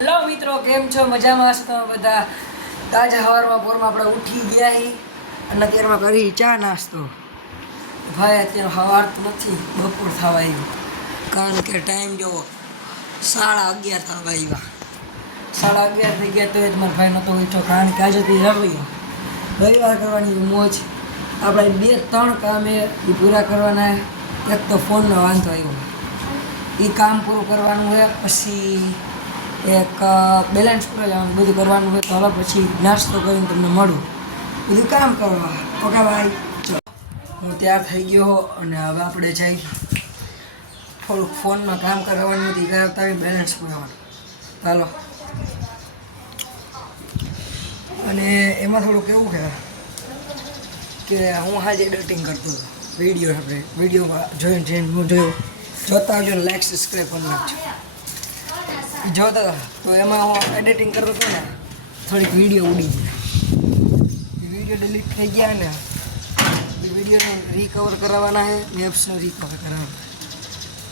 Hello મિત્રો, કેમ છો? મજામાં છો તમે બધા? તાજા સવારમાં પોરમાં આપણે ઉઠી ગયા છીએ અને અત્યારમાં કરી ચા નાસ્તો. ભાઈ અત્યારે સવાર તો નથી, બપોર થવા આવ્યું, કારણ કે ટાઈમ જોવો 11:30 થવા આવ્યા. 11:30 થઈ ગયા તો જ મારા ભાઈ નહોતો ઉઠ્યો, કારણ કે આજે રવિવાર કરવાની મોજ. આપણે 2-3 કામ એ પૂરા કરવાના. એક તો ફોનનો વાંધો આવ્યો, એ કામ પૂરું કરવાનું હોય, પછી એક બેલેન્સ પૂરા જવાનું બધું કરવાનું હોય. તો હવે પછી નાસ્તો કરીને તમને મળું, બધું કામ કરવા. ઓકે ભાઈ, ચલો હું તૈયાર થઈ ગયો અને હવે આપણે જઈ થોડુંક ફોનમાં કામ કરવાનું હતું, કરતા બેલેન્સ પુરાવાનું. ચાલો. અને એમાં થોડુંક એવું છે કે હું આજે એડિટિંગ કરતો હતો વિડીયો. આપણે વિડીયોમાં જોઈને હું જોતા આવજો ને લાઈક સબસ્ક્રાઈબ કરી નાખજો. જોતા હતા તો એમાં હું એડિટિંગ કરતો હતો ને, થોડીક વિડીયો ઉડી ગઈ. વિડીયો ડિલીટ થઈ ગયા ને, એ વિડીયોને રિકવર કરાવવાના છે, મેપ્સને રિકવર કરાવવાના.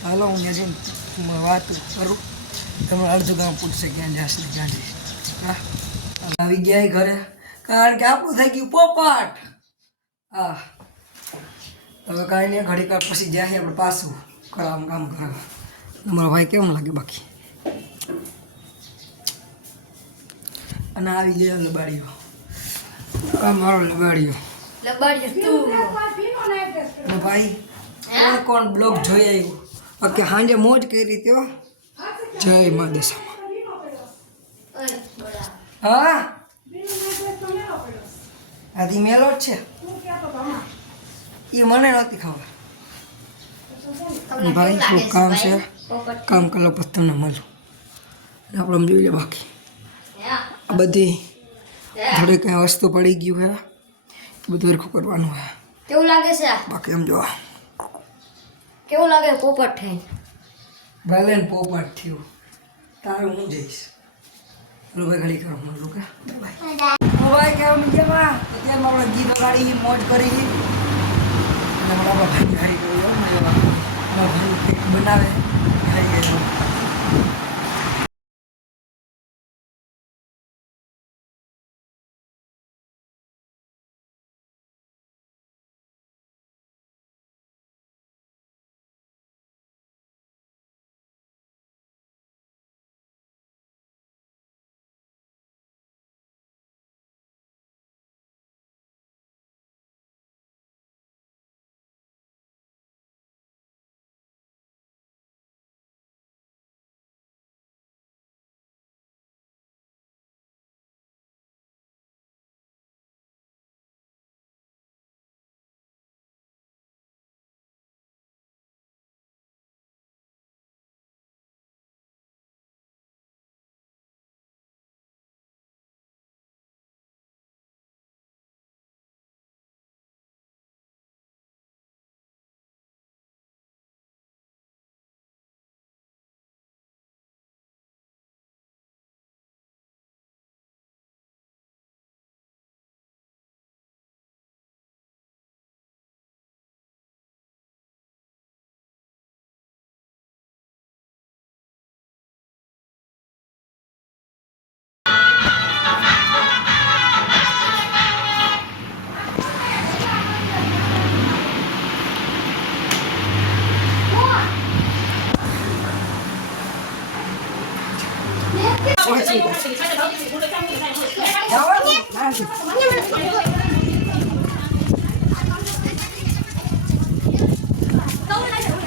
હાલો હું ત્યાં જઈને વાત કરું, તમે અડધું ગામ પૂછશે ક્યાં જશે ક્યાં જઈશ. હા, આવી ગયા ઘરે, કારણ કે આપણું થઈ ગયું પોપટ. હા, હવે કાંઈ નહીં, ઘડીક વાર પછી જાય આપણે પાછું કામ કરવા. તમારો ભાઈ કેમ લાગે બાકી? અને આવી ગયો લબાડીઓ, આ મારો લબાડીઓ. અને ભાઈ કોણ બ્લોગ જોઈ આવ્યું? ઓકે, સાંજે મોજ કરી ત્યો. જય મા દશામાં. હા, આથી મેલો જ છે, એ મને નહોતી ખબર. ભાઈ થોડું કામ છે, કામ કરો પછી તમને મળું. આપણે જોઈ લે બાકી આ બધી થોડી કંઈ વસ્તુ પડી ગયું છે, બધું હરખું કરવાનું છે. કેવું લાગે છે? બાકી એમ જો કેવું લાગે પોપટ થઈ? ભલે ને પોપટ થયું, તારે હું જઈશ. ભાઈ ઘડી કરો મળું કે ભાઈ કેવા મજામાં? અત્યારમાં આપણે ગીત વગાડી મોજ કરી અને આપણા ભાઈ ઘડી કર્યું ભાઈ બનાવે ખાઈ.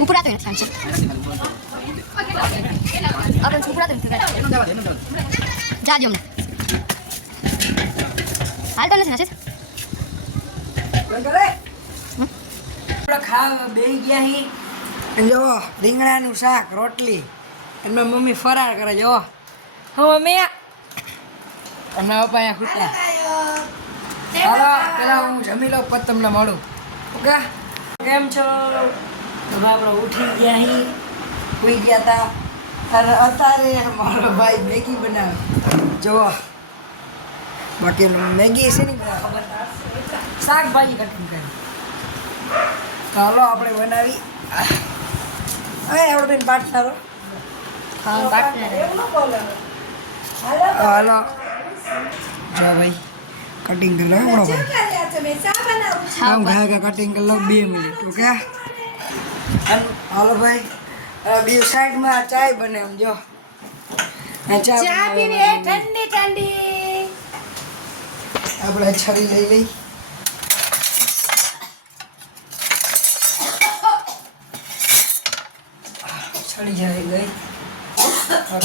ઉપરા તો નથી અરે ઉપરા તો નથી જાજો મને હાલ તો નથી નાશે ખાવા બે ગયા હી. જો રીંગણાનું શાક, રોટલી, એમના મમ્મી ફરાર કરે. જો હા મમ્મી, અને પપ્પા અહીંયા ખૂટ્યા. હાલો પેલા હું જમી લઉં પછી તમને મળું. ઓકે, કેમ છો? હવે આપણે ઉઠી ગયા હી, સુઈ ગયા હતા અને અત્યારે મારો ભાઈ મેગી બનાવે. જો બાકી મેગી છે ને ખબર, શાકભાજી કટિંગ કરી. ચાલો આપણે બનાવી. હવે આપણે પાર્ટનરો. હા પાર્ટનર હાલો જો ભાઈ કટિંગ કરી લો હમણાં ભાઈ આમ ઘાય કટિંગ કરી લો 2 મિનિટ ઓકે હાલો ભાઈ બીજું સાઈડમાં ચાય બને એમ જો ચા પીને ઠંડી ઠંડી આપણે છરી લઈ લઈ છરી જાય ગઈ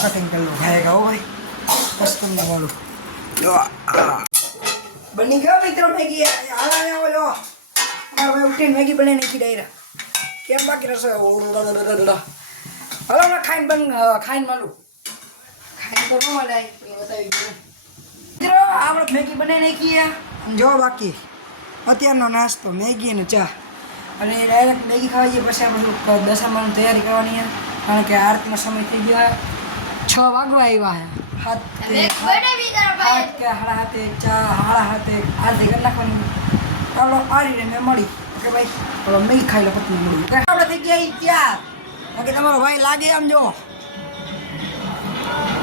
કટિંગ કરી લો ખાएगा हो भाई कस्टम वालों लो बनी गया मित्रों मैगी आला ने वो लो और मैं उठी मैगी बने नहीं की डायरा क्या बाकी रसो हेलो ना खाइन मालू खाइन तो नो वाला है ये बताइए मित्रों આપણે મેગી બને નહીં કી જો બાકી અત્યારનો નાસ્તો મેગી અને ચા અને ડાયરેક્ટ મેગી ખાવા જઈએ પછી આપણે દશામાનું તૈયારી કરવાની છે કારણ કે આરતનો સમય થઈ ગયો 6 વાગવા આવ્યા છે હાથ કે હાડા હાથે ચા હાડા હાથે આરતી કરી નાખવાની ચાલો આરીને મેં મળી ઓકે ભાઈ ચાલો મેગી ખાઈ લો પછી મળી આપણે થઈ ગયા તૈયાર બાકી તમારો ભાઈ લાગે આમ જો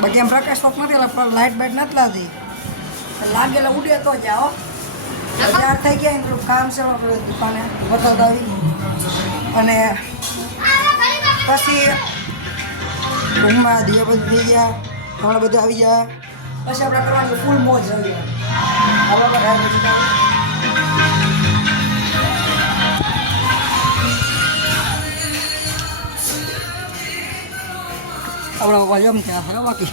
બાકી એમ પ્રકાશ શોખ નથી એટલે લાઇટ બાઇટ નથી લાગતી લાગેલા ઉડે તો જાઓ તૈયાર થઈ ગયા ને કામ છે દુકાને બતાવતા આવી અને પછી રૂમમાં દિયા બધું થઈ ગયા ઘણા બધા આવી ગયા પછી આપણે કરવાની ફૂલ મોજ આવી આપણે જમ ત્યાં થાય બાકી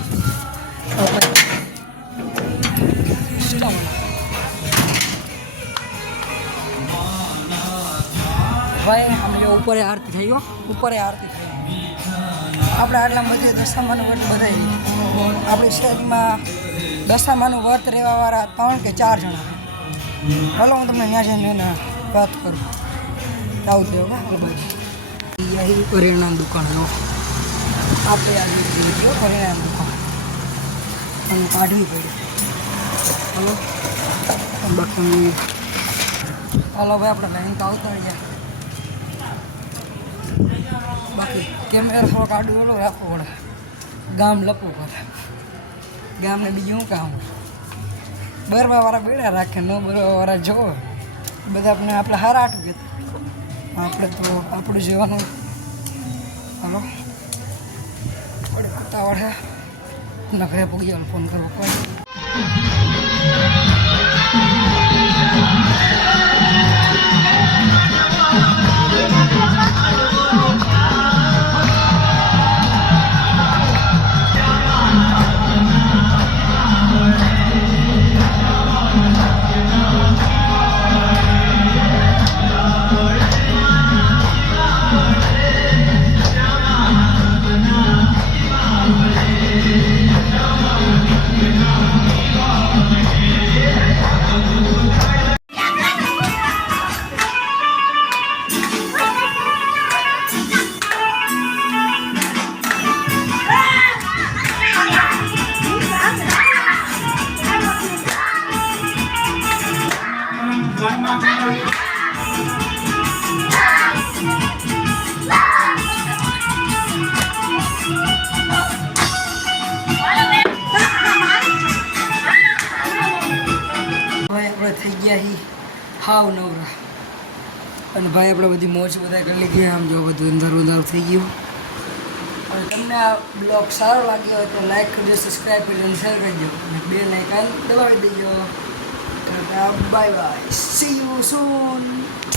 ભાઈ અમે જો ઉપરે આરતી થઈ ગયો ઉપરે આરતી થઈ આપણે આટલા બધે દશામાનું વ્રત બધાય આપણી શહેરમાં દશામાનું વ્રત રહેવાવાળા 3 કે 4 જણા ચાલો હું તમને ત્યાં જઈને વાત કરું આવું થયું ભાઈ અહીં પરિણામ દુકાન જો આપણે આજે ગયો પરિણામ દુકાન અને કાઢવી પડી હલો બાકી હાલો ભાઈ આપણે લાઈન તો આવતા જાય બાકી કેમેરા થોડોક આડું ઓલો રાખવો પડે ગામ લપવું પડે ગામને બીજું શું કામ બરવાવાળા બેડા રાખે ન બરવાવાળા જો બધા આપણે હારા આટું કહેતા આપણે તો આપણું જીવવાનું હાલો પડે ઉતાવળ હે નખરે પૂગી ફોન કરવો પડે થઈ ગયા હી હાવ નવરા અને ભાઈ આપણે બધી મોજ બધા કરી લીધી આમ જો બધું અંધારું થઈ ગયું અને તમને આ બ્લોગ સારો લાગ્યો હોય તો લાઈક કરજો સબસ્ક્રાઈબ કરજો અને શેર કરજો અને બેલ આઇકન દબાવી દેજો bye bye see you soon